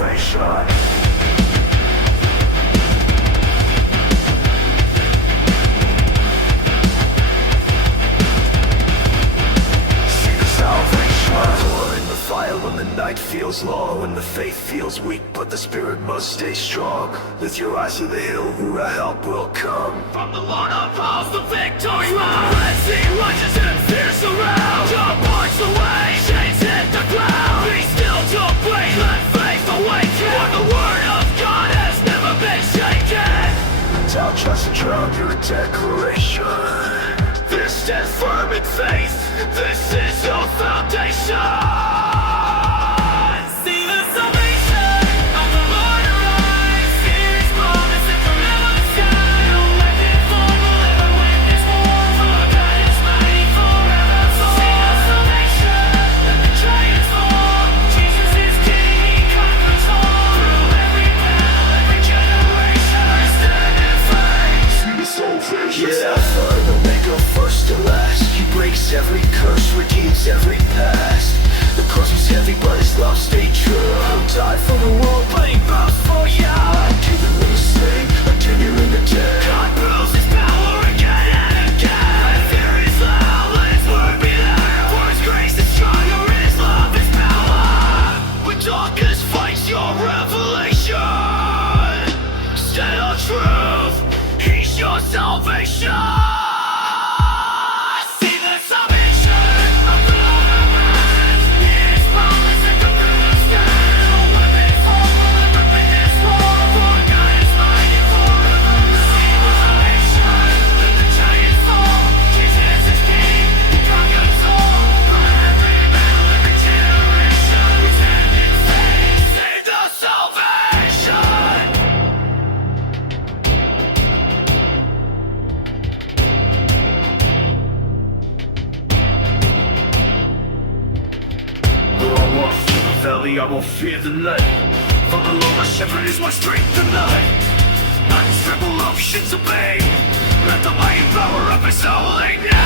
salvation. When the night feels long, when the faith feels weak, but the spirit must stay strong. Lift your eyes to the hill, where help will come. From the Lord of hosts, the victory round. Let's see righteous and fierce around. Your points away, chains hit the ground. Be still to breathe, let faith awaken. For the word of God has never been shaken. Don't trust and drown your declaration. This stands firm in faith. This is your foundation. Every curse redeems every past. The cross was heavy, but his love stayed true. Died for the world, but he bows for you. Given in the same, continuing the dead. God rules his power again and again. Let fear is loud, let his word be loud. For his grace is stronger, and his love is power. When darkness fights your revelation, stand on truth, he's your salvation. I won't fear the night. For the Lord my shepherd is my strength tonight. I can tremble oceans obey. Let the mighty power of his soul ignite.